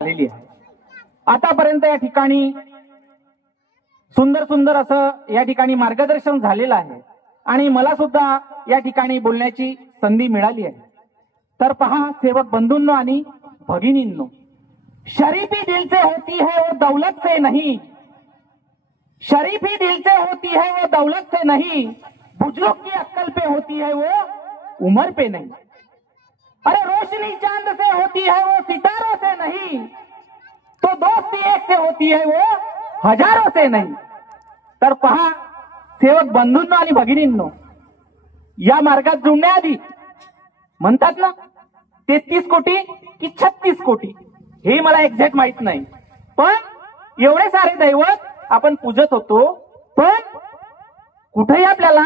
झालेली आहे। आतापर्यंत या ठिकाणी सुंदर सुंदर असं या ठिकाणी मार्गदर्शन झालेलं आहे आणि मला सुद्धा या ठिकाणी बोलण्याची संधी मिळाली आहे। तर पहा सेवक बंधूंनो आणि भगिनींनो, शरीफी दिल से होती है वो दौलत से नहीं, शरीफी दिल से होती है वो दौलत से नहीं, बुजुर्ग की अक्ल पे होती है वो उम्र पे नहीं। अरे रोशनी चांद से होती है वो सितारों से नहीं, तो दोस्ती एक से होती है वो हजारों से नहीं। तर पहा सेवक बंधूंनो आणि भगिनींनो, या मार्गात जुळण्याआधी म्हणतात ना 33 कोटी की 36 कोटी, हे मला एक्झॅक्ट माहित नाही, पण एवढे सारे दैवत आपण पूजत होतो, पण कुठेही आपल्याला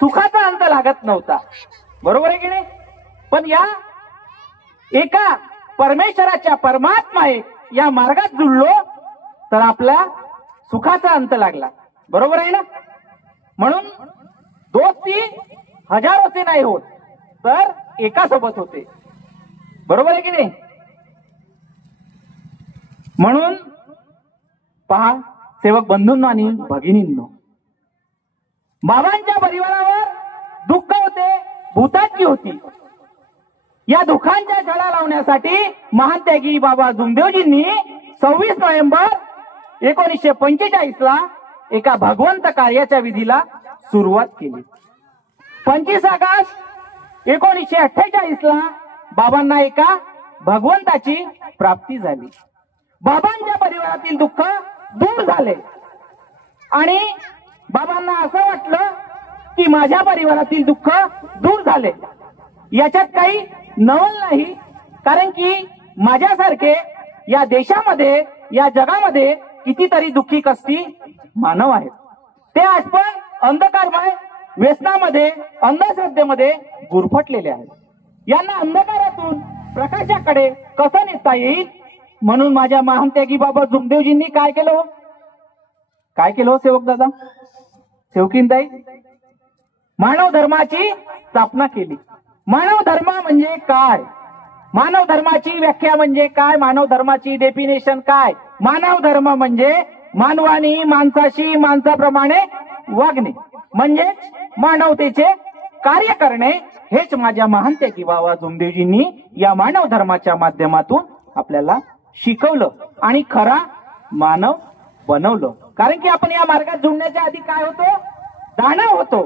सुखाचा अंत लागत नव्हता, बरोबर आहे की नाही? पण या एका परमेश्वराच्या परमात्मा या मार्गात जुळलो तर आपला सुखाचा अंत लागला, बरोबर आहे ना? म्हणून दोस्ती हजारोचे नाही होत, तर एका सोबत होते, बरोबर आहे की नाही? म्हणून पहा सेवक बंधूंनो आणि भगिनींनो, बाबांच्या परिवारावर दुःख होते, भूताची होती। या दुःखांच्या छडा लावण्यासाठी महात्यागी बाबा जुमदेवजींनी 26 नोव्हेंबर 1945 ला एका भगवंत कार्याच्या विधीला सुरुवात केली। 25 ऑगस्ट 1948 ला बाबांना एका भगवंताची प्राप्ती झाली। बाबांच्या परिवारातील दुःख दूर झाले आणि बाबांना असं वाटलं की माझ्या परिवारातील दुःख दूर झाले, याच्यात काही नवल नाही, कारण की माझ्यासारखे या देशामध्ये या जगामध्ये कितीतरी दुःखी कष्टी मानव आहेत। ते आज पण अंधकारमय व्यसनामध्ये अंधश्रद्धेमध्ये गुरफटलेले आहेत। यांना अंधकारातून प्रकाशाकडे कसं नेता येईल म्हणून माझ्या महात्यागी बाबा जुमदेवजींनी काय केलं? काय केलं सेवक दादा, सेवकीनताई? मानव धर्माची स्थापना केली। मानव धर्म म्हणजे काय? मानव धर्माची व्याख्या म्हणजे काय? मानव धर्माची डेफिनेशन काय? मानव धर्म म्हणजे मानवानी माणसाशी माणसाप्रमाणे वागणे, म्हणजे मानवतेचे कार्य करणे। हेच माझ्या महात्यागी बाबा जुमदेवजींनी या मानव धर्माच्या माध्यमातून आपल्याला शिकवलं आणि खरा मानव बनवलं। कारण की आपण या मार्गात जुळण्याच्या आधी काय होतो? दानव होतो,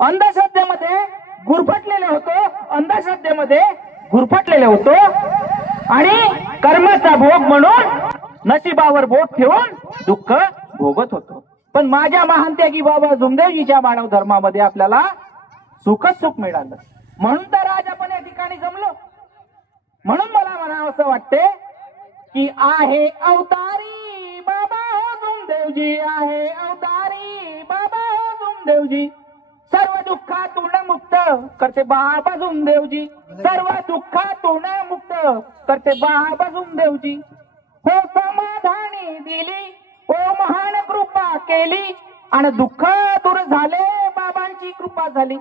अंधश्रद्धेमध्ये गुरफटलेले होतो, अंधश्रद्धेमध्ये गुरफटलेले होतो आणि कर्माचा भोग म्हणून नशिबावर बोट ठेवून दुःख भोगत होतो। पण माझ्या महात्यागी बाबा जुमदेवजीच्या मानव धर्मामध्ये आपल्याला सुखच सुख मिळालं, म्हणून तर आज आपण या ठिकाणी जमलो। म्हणून मला म्हणावं असं वाटते की आहे अवतारी बाबा हो जुमदेवजी, आहे अवतारी बाबा हो जुमदेवजी, सर्व दुःखातून मुक्त करते बाबा जुमदेवजी, सर्व दुःखातून मुक्त करते बाबा जुमदेवजी। हो समाधानी दिली, हो महान कृपा केली आणि दुःख दूर झाले, बाबांची कृपा झाली।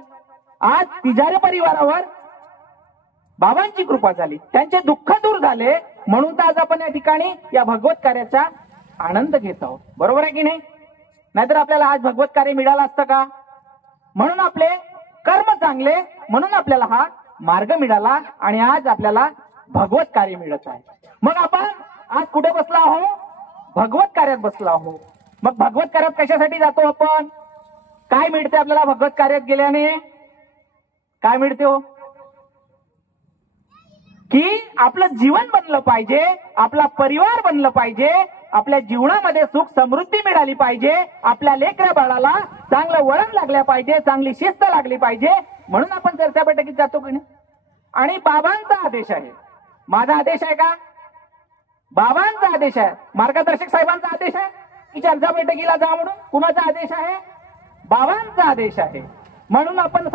आज तिजारी परिवारावर बाबांची कृपा झाली, त्यांचे दुःख दूर झाले, म्हणून तर आज आपण या ठिकाणी या भगवत कार्याचा आनंद घेत आहोत, बरोबर आहे की नाही? नाहीतर आपल्याला आज भगवत कार्य मिळालं असतं का? म्हणून आपले कर्म चांगले, म्हणून आपल्याला हा मार्ग मिळाला आणि आज आपल्याला भगवत कार्य मिळत आहे। मग आपण आज कुठे बसला आहो? भगवत कार्यात बसला आहो। मग भगवत कार्यात कशासाठी जातो आपण? काय मिळते आपल्याला भगवत कार्यात गेल्याने? काय मिळते हो? की आपलं जीवन बनलं पाहिजे, आपला परिवार बनलं पाहिजे, आपल्या जीवनामध्ये सुख समृद्धी मिळाली पाहिजे, आपल्या लेकरा बाळाला चांगलं वळण लागल्या पाहिजे, चांगली शिस्त लागली पाहिजे, म्हणून आपण चर्चा बैठकीत जातो की नाही? आणि बाबांचा आदेश आहे, माझा आदेश आहे का? बाबांचा आदेश आहे, मार्गदर्शक साहेबांचा आदेश आहे की चर्चा बैठकीला जा म्हणून? कुणाचा आदेश आहे? बाबांचा आदेश आहे। म्हणून आपण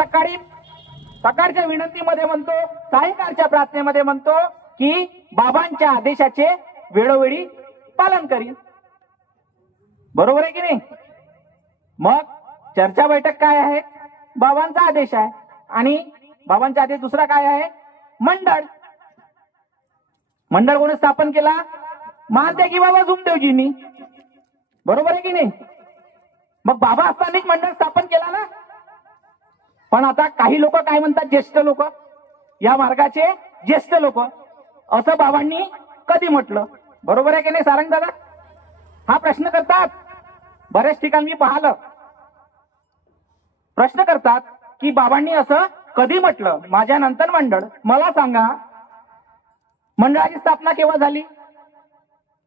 सकाळच्या विनंतीमध्ये म्हणतो, सायंकाळच्या प्रार्थनेमध्ये म्हणतो की बाबांच्या आदेशाचे वेळोवेळी पालन करीन, बरोबर आहे की नाही? मग चर्चा बैठक काय आहे? बाबांचा आदेश आहे। आणि बाबांचा आदेश दुसरा काय आहे? मंडळ। मंडळ कोणी स्थापन केला? महात्यागी बाबा जुमदेवजींनी. बरोबर आहे की नाही? मग बाबा असताना मंडळ स्थापन केला ना. पण आता काही लोक काय म्हणतात, ज्येष्ठ लोक, या मार्गाचे ज्येष्ठ लोक, असं बाबांनी कधी म्हटलं? बरोबर आहे की नाही सारंग दादा? हा प्रश्न करतात. बऱ्याच ठिकाणी मी पाहिलं प्रश्न करतात की बाबांनी असं कधी म्हटलं? माझ्या नंतर मंडळ. मला सांगा, मंडळाची स्थापना केव्हा झाली?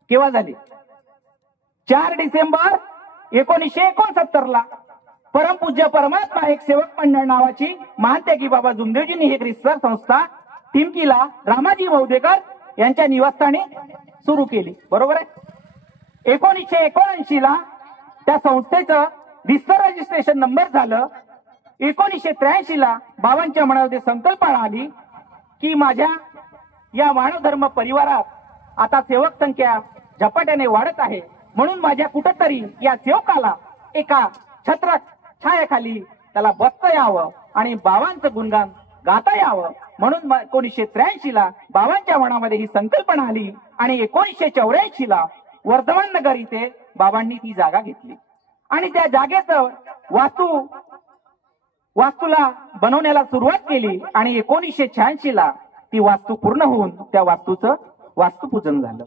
केव्हा झाली? 4 डिसेंबर 1969 ला. परमपूज्य परमात्मा एक सेवक मंडळ नावाची महात्यागी बाबा जुमदेवजींनी ही रिसर्च संस्था टिमकीला रामाजी मौदेकर यांच्या निवासस्थानी सुरू केली. बरोबर आहे? 1979 ला त्या संस्थेचं रिसर्च रजिस्ट्रेशन नंबर झालं. 1983 ला बाबांच्या मनामध्ये संकल्पना आली की माझ्या या मानव धर्म परिवारात आता सेवक संख्या झपाट्याने वाढत आहे, म्हणून माझ्या कुठंतरी या सेवकाला एका छत्र छायाखाली त्याला बसता यावं आणि बाबांचं गुणगान गाता यावं, म्हणून 1983 ला बाबांच्या मनामध्ये ही संकल्पना आली आणि 1984 ला वर्धमान नगर इथे बाबांनी ती जागा घेतली आणि त्या जागेचं वास्तूला बनवण्याला सुरुवात केली आणि 1986 ला ती वास्तू पूर्ण होऊन त्या वास्तूचं वास्तुपूजन झालं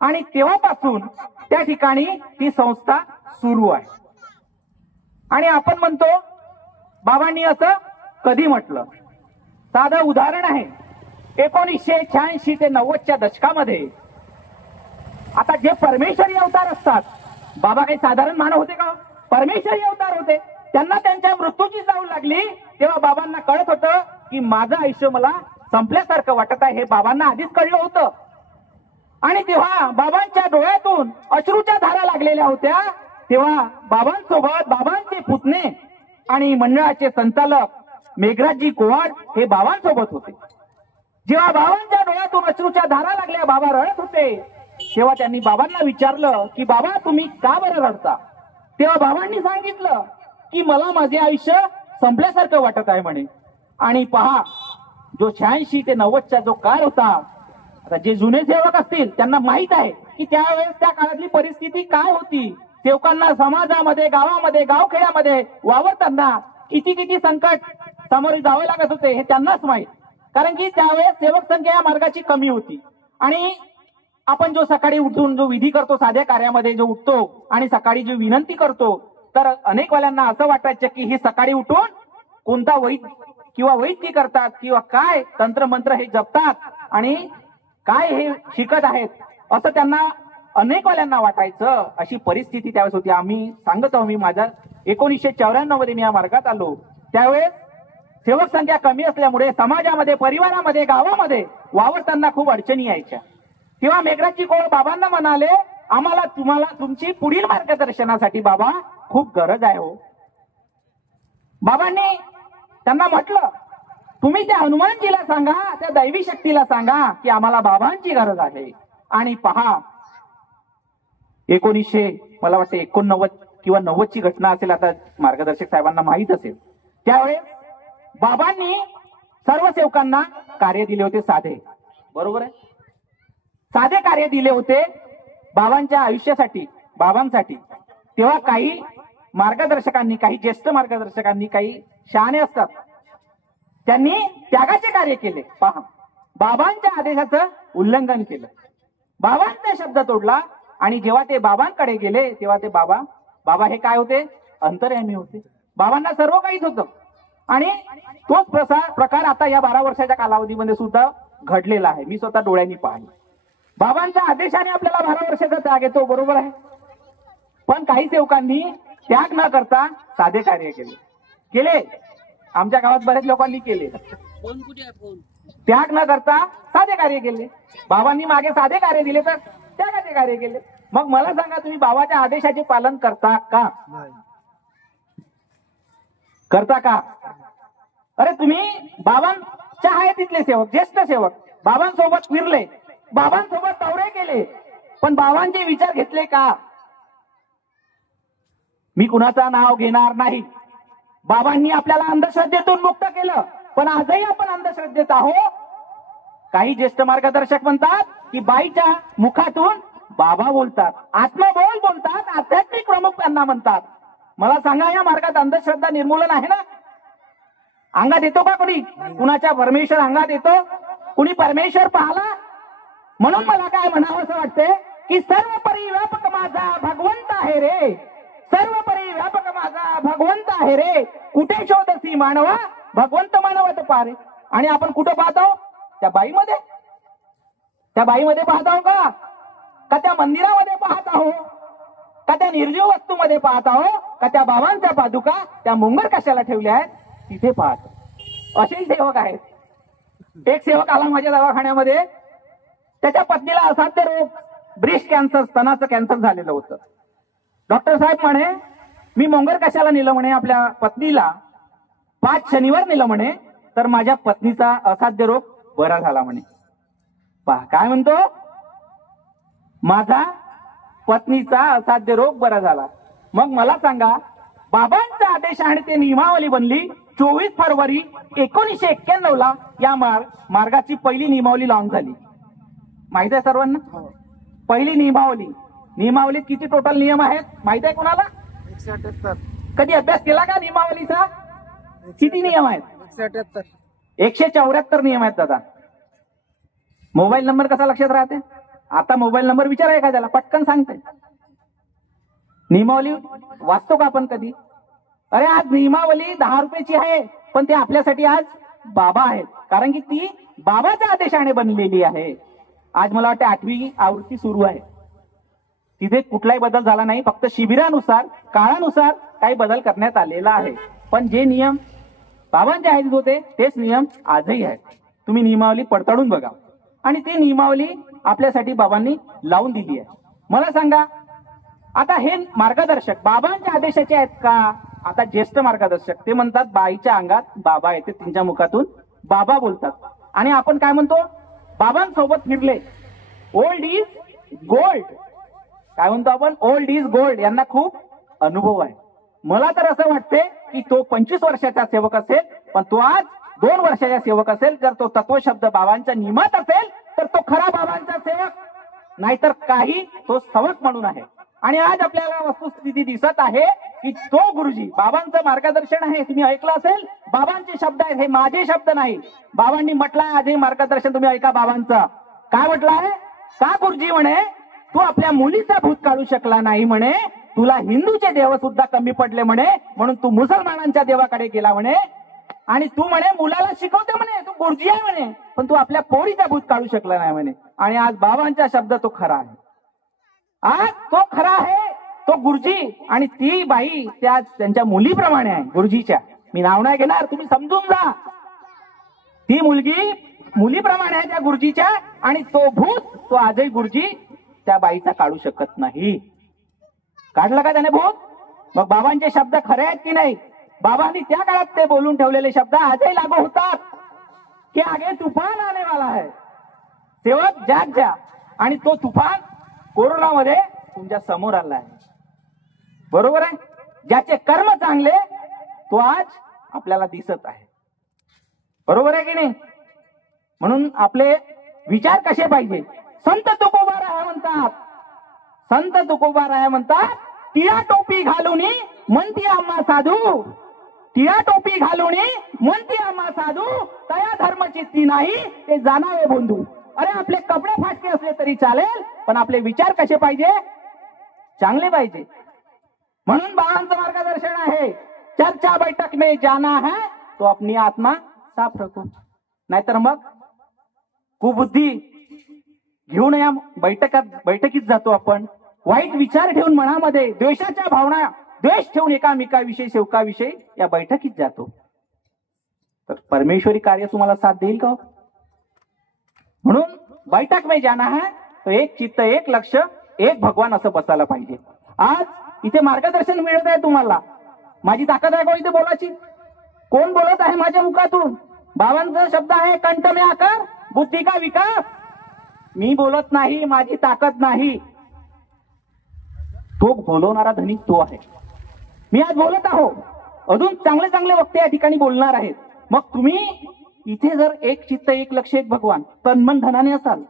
आणि तेव्हापासून त्या ठिकाणी ती संस्था सुरू आहे. आणि आपण म्हणतो बाबांनी असं कधी म्हटलं? साधं उदाहरण आहे. 1986 ते 90च्या दशकामध्ये आता जे परमेश्वरी अवतार असतात, बाबा काही साधारण मानव होते का? परमेश्वरी अवतार होते. त्यांना त्यांच्या मृत्यूची जाऊ लागली तेव्हा बाबांना कळत होतं की माझं आयुष्य मला संपल्यासारखं वाटत आहे. हे बाबांना आधीच कळलं होतं आणि तेव्हा बाबांच्या डोळ्यातून अश्रूच्या धारा लागलेल्या होत्या. तेव्हा बाबांसोबत बाबांचे पुतणे आणि मंडळाचे संचालक मेघराजजी कोवाड हे बाबांसोबत होते. जेव्हा बाबांच्या डोळ्यातून अश्रूच्या धारा लागल्या, बाबा रडत होते, तेव्हा त्यांनी बाबांना विचारलं की बाबा तुम्ही का बरं रडता? तेव्हा बाबांनी सांगितलं की मला माझे आयुष्य संपल्यासारखं वाटत आहे म्हणे. आणि पहा, जो 86 ते 90चा जो काळ होता, आता जे जुने सेवक असतील त्यांना माहित आहे की त्यावेळेस त्या काळातली परिस्थिती काय होती. सेवकांना समाजामध्ये, गावामध्ये, गावखेड्यामध्ये वावरताना किती किती संकट सामोरे जावे लागत होते हे त्यांनाच माहित. कारण की त्यावेळेस सेवक संख्या या मार्गाची कमी होती. आणि आपण जो सकाळी उठून जो विधी करतो, साध्या कार्यामध्ये जो उठतो आणि सकाळी जी विनंती करतो, तर अनेक वाल्यांना असं वाटायचं की हे सकाळी उठून कोणता वैद्य करतात किंवा काय तंत्रमंत्र हे जपतात आणि काय हे शिकत आहेत, असं त्यांना अनेक वाल्यांना वाटायचं. अशी परिस्थिती त्यावेळेस होती. आम्ही सांगतो, मी माझ्या 1994 मध्ये मी या मार्गात आलो, त्यावेळेस सेवक संख्या कमी असल्यामुळे समाजामध्ये, परिवारामध्ये, गावामध्ये वावरताना खूप अडचणी यायच्या. तेव्हा मेघराजजी कोळ बाबांना म्हणाले, आम्हाला तुम्हाला तुमची पुढील मार्गदर्शनासाठी बाबा खूप गरज आहे हो. बाबांनी त्यांना म्हटलं, तुम्ही त्या हनुमानजीला सांगा, त्या दैवी शक्तीला सांगा की आम्हाला बाबांची गरज आहे. आणि पहा, मला वाटतं 89 किंवा 90ची घटना असेल, आता मार्गदर्शक साहेबांना माहित असेल. त्यावेळेस बाबांनी सर्व सेवकांना कार्य दिले होते साधे. बरोबर आहे? साधे कार्य दिले होते बाबांच्या आयुष्यासाठी, बाबांसाठी. तेव्हा काही मार्गदर्शकांनी, काही ज्येष्ठ मार्गदर्शकांनी, काही शहाणे असतात, त्यांनी त्यागाचे कार्य केले. पहा, बाबांच्या आदेशाचं उल्लंघन केलं, बाबांचा शब्द तोडला. आणि जेव्हा ते बाबांकडे गेले तेव्हा ते बाबा हे काय होते? अंतर्यामी होते. बाबांना सर्व काहीच होतं. आणि तोच प्रकार आता या 12 वर्षाच्या कालावधीमध्ये सुद्धा घडलेला आहे. मी स्वतः डोळ्यांनी पाहिलं. बाबांच्या आदेशाने आपल्याला 12 वर्षाचा त्याग येतो, बरोबर आहे. पण काही सेवकांनी त्याग न करता साधे कार्य केले. आमच्या गावात बरेच लोकांनी केले. त्याग न करता साधे कार्य केले. बाबांनी मागे साधे कार्य दिले तर त्यागाचे कार्य केले. मग मला सांगा, तुम्ही बाबाच्या आदेशाचे पालन करता का? करता का? अरे तुम्ही बाबांच्या हयातीतले सेवक, ज्येष्ठ सेवक, बाबांसोबत फिरले, बाबांसोबत दौरे केले, पण बाबांचे विचार घेतले का? मी कुणाचं नाव घेणार नाही. बाबांनी आपल्याला अंधश्रद्धेतून मुक्त केलं, पण आजही आपण अंधश्रद्धेत आहोत. काही ज्येष्ठ मार्गदर्शक म्हणतात की बाईच्या मुखातून बाबा बोलतात, आत्मबोल बोलतात, आध्यात्मिक प्रमुख त्यांना म्हणतात. मला सांगा, या मार्गात अंधश्रद्धा निर्मूलन आहे ना? अंगात येतो का कोणी? कुणाच्या परमेश्वर अंगात येतो? कुणी परमेश्वर पाहला? म्हणून मला काय म्हणावं असं वाटतंय की सर्व परिव्यापक माझा भगवंत आहे रे, सर्व परिव्यापक माझा भगवंत आहे रे, कुठे शोधसी मानवा भगवंत मानवत पारे. आणि आपण कुठं पाहतो? त्या बाईमध्ये. त्या बाईमध्ये पाहत आहो का त्या मंदिरामध्ये पाहत आहो का त्या निर्जीव वस्तूमध्ये पाहत आहो का त्या बाबांच्या पादुका त्या मुंगर कशाला ठेवल्या आहेत तिथे पाहतो. असेही सेवक आहेत. एक सेवक आला माझ्या दवाखान्यामध्ये, त्याच्या पत्नीला असाध्य रोग, ब्रेस्ट कॅन्सर, स्तनाचं कॅन्सर झालेलं होतं. डॉक्टर साहेब म्हणे, मी मुंगर कशाला नेलं म्हणे आपल्या पत्नीला, 5 शनिवार नेलं म्हणे, तर माझ्या पत्नीचा असाध्य रोग बरा झाला म्हणे. पहा काय म्हणतो, माझा पत्नीचा असाध्य रोग बरा झाला. मग मला सांगा, बाबांचा आदेश आणि ते नियमावली बनली 24 फरवरी 1991 ला. या मार्गाची पहिली नियमावली लॉन्च झाली. माहित आहे सर्वांना? पहिली नियमावलीत किती टोटल नियम आहेत माहित आहे कोणाला? 178. कधी अभ्यास केला का नियमावलीचा? किती नियम आहेत? 178. 174 नियम आहेत दादा. मोबाईल नंबर कसा लक्षात राहते? आता मोबाईल नंबर विचारा एखाद्याला, पटकन सांगते. नियमावली वाचतो का आपण कधी? अरे आज नियमावली 10 रुपयाची आहे, पण ते आपल्यासाठी आज बाबा आहेत, कारण की ती बाबाच्या आदेशाने बनलेली आहे. आज मला वाटतं 8वी आवृत्ती सुरू आहे. तिथे कुठलाही बदल झाला नाही, फक्त शिबिरानुसार काळानुसार काही बदल करण्यात आलेला आहे. पण जे नियम बाबांच्या आहेत होते तेच नियम आजही आहेत. तुम्ही नियमावली पडताळून बघा. आणि ती नियमावली आपल्यासाठी बाबांनी लावून दिली आहे. मला सांगा, आता हे मार्गदर्शक बाबांच्या आदेशाचे आहेत का? आता ज्येष्ठ मार्गदर्शक ते म्हणतात बाईच्या अंगात बाबा येते, त्यांच्या मुखातून बाबा बोलतात. आणि आपण काय म्हणतो? बाबांसोबत फिरले, ओल्ड इज गोल्ड. काय म्हणतो आपण? Old is gold. यांना खूप अनुभव आहे. मला तर असं वाटते की तो 25 वर्षाचा सेवक असेल, पण तो आज 2 वर्षाचा सेवक असेल. जर तो तत्वशब्द बाबांच्या नियमात असेल तर तो खरा बाबांचा सेवक, नाहीतर काही तो सवक म्हणून आहे. आणि आज आपल्याला वस्तुस्थिती दिसत आहे की तो गुरुजी बाबांचं मार्गदर्शन आहे. तुम्ही ऐकलं असेल, बाबांचे शब्द आहेत, हे माझे शब्द नाही. बाबांनी म्हटलंय आज हे मार्गदर्शन तुम्ही ऐका बाबांचं. काय म्हटलंय? का गुरुजी म्हणे, तू आपल्या मुलीचा भूत काढू शकला नाही म्हणे, तुला हिंदूचे देव सुद्धा कमी पडले म्हणे, म्हणून तू मुसलमानांच्या देवाकडे गेला म्हणे. आणि तू म्हणे मुलाला शिकवते म्हणे, तू गुरुजी आहे म्हणे, पण तू आपल्या पोरीचा भूत काढू शकला नाही म्हणे. आणि आज बाबांचा शब्द तो खरा आहे. आज तो खरा आहे, तो गुरुजी. आणि ती बाई त्या त्यांच्या मुलीप्रमाणे आहे, गुरुजीच्या. मी नाव नाही घेणार, तुम्ही समजून जा. ती मुलगी मुलीप्रमाणे आहे त्या गुरुजीच्या. आणि तो भूत तो आजही गुरुजी त्या बाईचा काढू शकत नाही. काढला का त्याने भूत? मग बाबांचे शब्द खरे आहेत की नाही? बाबांनी त्या काळात ते बोलून ठेवलेले शब्द आजही लागू होतात की आगे तुफान आने वाला है, सेवक जाग जा. आणि तो तुफान कोरोनामध्ये तुमच्या समोर आला आहे. बरोबर आहे? ज्याचे कर्म चांगले तो आज आपल्याला दिसत आहे. बरोबर आहे की नाही? म्हणून आपले विचार कसे पाहिजे? संत तुकोबा म्हणतात, संत तुकोबा म्हणतात, टिया टोपी घालून म्हणती आम्हा साधू, टिया टोपी घालून म्हणती आम्हा साधू, तया धर्म चित्ती नाही ते जाणावे बंधू. अरे आपले कपडे फाटके असले तरी चालेल, पण आपले विचार कसे पाहिजे? चांगले पाहिजे. म्हणून बाबांचं मार्गदर्शन आहे, चर्चा बैठक में जाना है तो अपनी आत्मा साफ रखो. नाहीतर मग कुबुद्धी घेऊन या बैठकीत जातो आपण, वाईट विचार ठेवून मनामध्ये द्वेषाच्या भावना, द्वेष ठेवून एकामेकाविषयी सेवकाविषयी या बैठकीत जातो, तर परमेश्वरी कार्य तुम्हाला साथ देईल का? म्हणून बैठक में जाना है तो एक चित्त, एक लक्ष, एक भगवान असं बसायला पाहिजे. आज इथे मार्गदर्शन मिळत आहे तुम्हाला. माझी ताकद आहे का इथे बोलायची? कोण बोलत आहे माझ्या मुखातून? बाबांचा शब्द आहे, कंठ में आकर बुद्धी का विकास. मी बोलत नाही, माझी ताकद नाही, तो बोलवणारा धनिक तो आहे. मी आज बोलत आहो, अजून चांगले चांगले वक्ते या ठिकाणी बोलणार आहेत. मग तुम्ही इथे जर एक चित्त, एक लक्ष, एक भगवान तन्मन धनाने असाल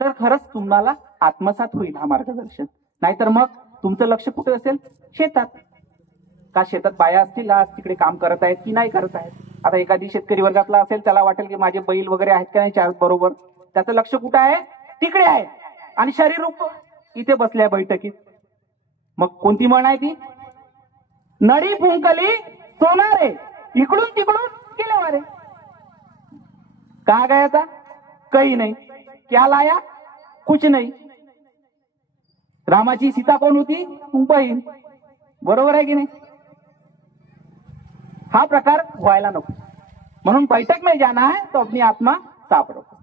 तर खरंच तुम्हाला आत्मसात होईल हा मार्गदर्शन. नाहीतर मग तुमचं लक्ष कुठे असेल? शेतात. का शेतात बाया असतील आज तिकडे काम करत आहेत की नाही करत आहेत? आता एखादी शेतकरी वर्गातला असेल, त्याला वाटेल की माझे बैल वगैरे आहेत का नाही चार बरोबर, त्याचं लक्ष कुठं आहे? तिकडे आहे. आणि शरीर रूप इथे बसल्या बैठकीत. मग कोणती म्हण आहे ती? नडी फुंकली सोनारे, इकडून तिकडून गेले वारे. कहा गया था? काही नाही. क्या लाया? कुछ नाही. रामाची सीता कोण होती? बहीण. बरोबर आहे की नाही? हा प्रकार व्हायला नको. म्हणून बैठक में जाना है तो अपनी आत्मा साफ रखो.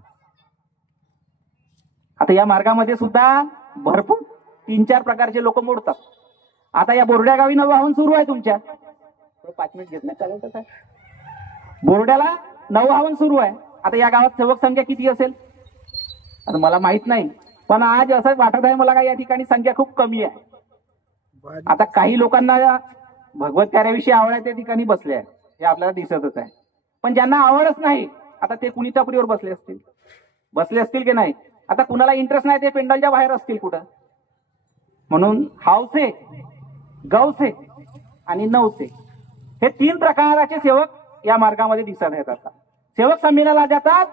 आता या मार्गामध्ये सुद्धा भरपूर 3-4 प्रकारचे लोक मोडतात. आता या बोर्ड्या गावी नववाहन सुरू आहे तुमच्या. 5 मिनिट घेत नाही चालेल का? बोर्ड्याला नववाहन सुरू आहे. आता या गावात सेवक संख्या किती असेल आता मला माहित नाही, पण आज असं वाटत आहे मला का या ठिकाणी संख्या खूप कमी आहे. आता काही लोकांना भगवत कार्याविषयी आवड आहे त्या ठिकाणी बसले आहे, हे आपल्याला दिसतच आहे. पण ज्यांना आवडच नाही, आता ते कुणी टपरीवर बसले असतील की नाही? आता कुणाला इंटरेस्ट नाही ते पेंडलच्या बाहेर असतील कुठं. म्हणून हावसे, गवसे आणि नवसे हे 3 प्रकारचे सेवक या मार्गामध्ये दिसत आहेत. आता सेवक संमेलनाला जातात,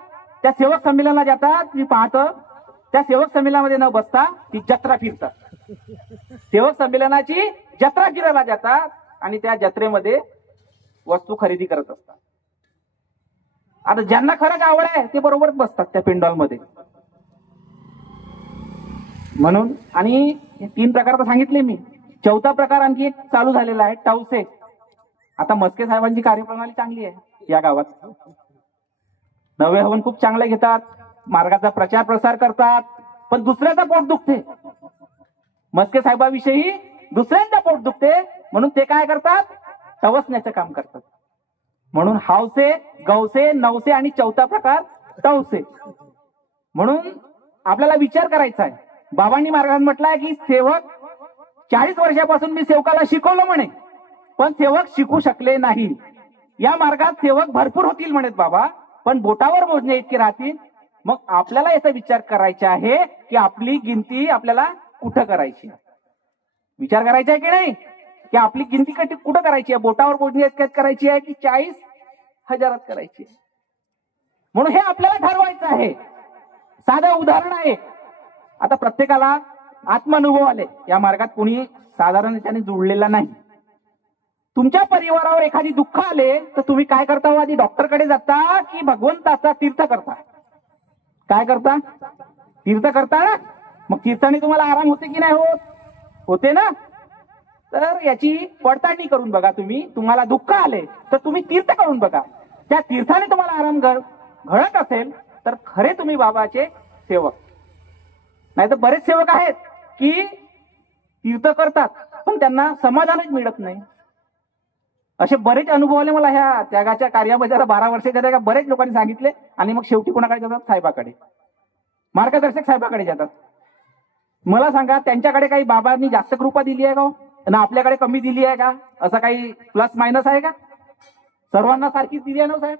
त्या सेवक संमेलनाला जातात, मी पाहतो त्या सेवक संमेलनामध्ये न बसता ती जत्रा फिरतात. सेवक संमेलनाची जत्रा फिरायला जातात आणि त्या जत्रेमध्ये वस्तू खरेदी करत असतात. आता ज्यांना खरंच आवड आहे ते बरोबर बसतात त्या पेंडॉलमध्ये. म्हणून आणि 3 प्रकार तर सांगितले मी. 4था प्रकार आणखी एक चालू झालेला आहे, टावसे. आता मस्के साहेबांची कार्यप्रणाली चांगली आहे या गावात. नवे हवन खूप चांगले घेतात, मार्गाचा प्रचार प्रसार करतात, पण दुसऱ्याचा पोट दुखते. मस्के साहेबाविषयी दुसऱ्यांचा पोट दुखते म्हणून ते काय करतात? टवसण्याचं काम करतात. म्हणून हावसे, गवसे, नवसे आणि 4था प्रकार टवसे. म्हणून आपल्याला विचार करायचा आहे. बाबांनी मार्गात म्हटलंय की सेवक 40 वर्षापासून मी सेवकाला शिकवलं म्हणे, पण सेवक शिकू शकले नाही. या मार्गात सेवक भरपूर होतील म्हणत बाबा, पण बोटावर मोजणे इतके राहतील. मग आपल्याला याचा विचार करायचा आहे की आपली गिनती आपल्याला कुठं करायची? विचार करायचा आहे की नाही की आपली गिनती कुठं करायची आहे? बोटावर मोजणे इतक्यात करायची आहे की 40,000 करायची आहे? म्हणून हे आपल्याला ठरवायचं आहे. साधं उदाहरण आहे. आता प्रत्येकाला आत्मानुभव आले या मार्गात, कोणी साधारण याच्याने जुळलेला नाही. तुमच्या परिवारावर एखादी दुःख आले तर तुम्ही काय करता? आधी डॉक्टरकडे जाता की भगवंताचा तीर्थ करता? काय करता? तीर्थ करता ना. मग तीर्थाने तुम्हाला आराम होते की नाही होत? होते ना. तर याची पडताळणी करून बघा. तुम्हाला दुःख आले तर तुम्ही तीर्थ करून बघा. त्या तीर्थाने तुम्हाला आराम घडत असेल तर खरे तुम्ही बाबाचे सेवक. नाही तर बरेच सेवक आहेत की तीर्थ करतात पण त्यांना समाधानच मिळत नाही. असे बरेच अनुभव आले मला ह्या त्यागाच्या कार्यामध्ये. 12 वर्षाच्या त्यागा बरेच लोकांनी सांगितले आणि मग शेवटी कोणाकडे जातात? साहेबाकडे, मार्गदर्शक साहेबाकडे जातात. मला सांगा त्यांच्याकडे काही बाबांनी जास्त कृपा दिली आहे का ना आपल्याकडे कमी दिली आहे का? असं काही प्लस मायनस आहे का? सर्वांना सारखीच दिली आहे ना साहेब.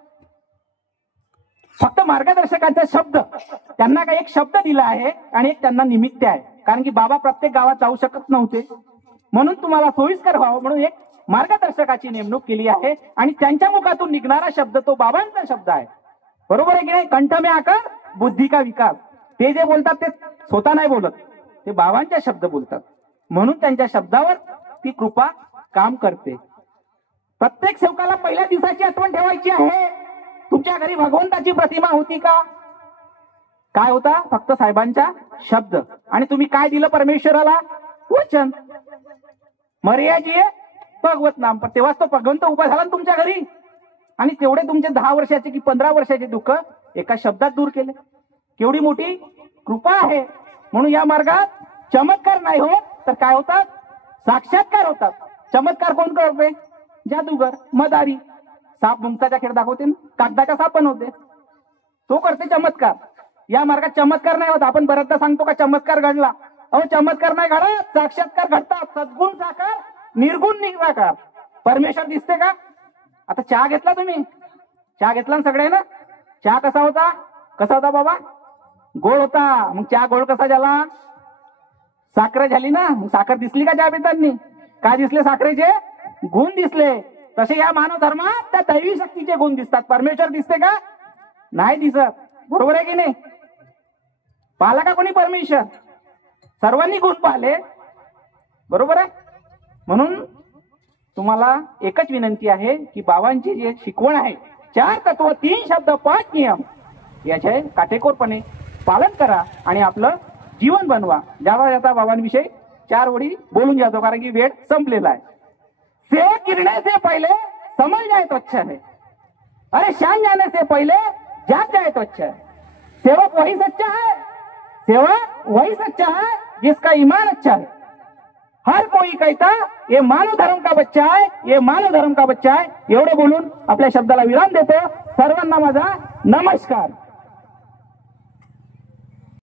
फक्त मार्गदर्शकांचा शब्द, त्यांना काही एक शब्द दिला आहे आणि एक त्यांना निमित्त आहे. कारण की बाबा प्रत्येक गावात जाऊ शकत नव्हते, म्हणून तुम्हाला सोयीस्कर व्हावं म्हणून एक मार्गदर्शकाची नेमणूक केली आहे आणि त्यांच्या मुखातून निघणारा शब्द तो बाबांचा शब्द आहे. बरोबर आहे की नाही? कंठ में आकर बुद्धी का विकास. ते जे बोलतात ते स्वतः नाही बोलत, ते बाबांच्या शब्द बोलतात. म्हणून त्यांच्या शब्दावर ती कृपा काम करते. प्रत्येक सेवकाला पहिल्या दिवसाची आठवण ठेवायची आहे. तुमच्या घरी भगवंताची प्रतिमा होती का? काय होता? फक्त साहेबांचा शब्द. आणि तुम्ही काय दिलं परमेश्वराला? वचन. मर्याजी भगवत नाम. पण तेव्हाच तो भगवंत उभा झाला ना तुमच्या घरी. आणि तेवढे तुमचे 10 वर्षाचे की 15 वर्षाचे दुःख एका शब्दात दूर केले. केवढी मोठी कृपा आहे. म्हणून या मार्गात चमत्कार नाही होत तर काय होतात? साक्षात्कार होतात. चमत्कार कोण करते? जादूगर, मदारी. साप मुंगसाचा खेळ दाखवते ना, कागदाचा साप बनवते, तो करते चमत्कार. या मार्गात चमत्कार नाही होत. आपण बऱ्याचदा सांगतो का चमत्कार घडला. अहो चमत्कार नाही घडत, साक्षात्कार घडतात. सद्गुण साकार, निर्गुण निराकार. परमेश्वर दिसते का? आता चहा घेतला तुम्ही, चहा घेतला ना सगळे ना. चहा कसा होता? कसा होता बाबा? गोड होता, मग चहा गोड कसा झाला? साखर झाली ना, मग साखर दिसली का चहा पितांनी? काय दिसले? साखरेचे गुण दिसले. तसे या मानव धर्मात त्या दैवी शक्तीचे गुण दिसतात. परमेश्वर दिसते का? नाही दिसत. बरोबर आहे की नाही? पाहिला का कोणी परमेश्वर? सर्वांनी गुण पाहिले. बरोबर आहे. म्हणून तुम्हाला एकच विनंती आहे की बाबांची जी शिकवण आहे, 4 तत्व 3 शब्द 5 नियम, याचे काटेकोरपणे पालन करा आणि आपलं जीवन बनवा. जाता जाता बाबांविषयी 4 ओळी बोलून जातो, कारण की वेळ संपलेला आहे. सेवक गिरने से पहले समझ जाए तो अच्छा है, अरे शान जाने से पहले जाग जाए तो अच्छा है. सेवक वही सच्चा है, सेवक वही सच्चा है जिसका ईमान अच्छा है. हर कोई कहता ये मानव धर्म का बच्चा है, ये मानव धर्म का बच्चा है. एवढे बोलून आपल्या शब्दाला विराम देतो. सर्वांना माझा नमस्कार.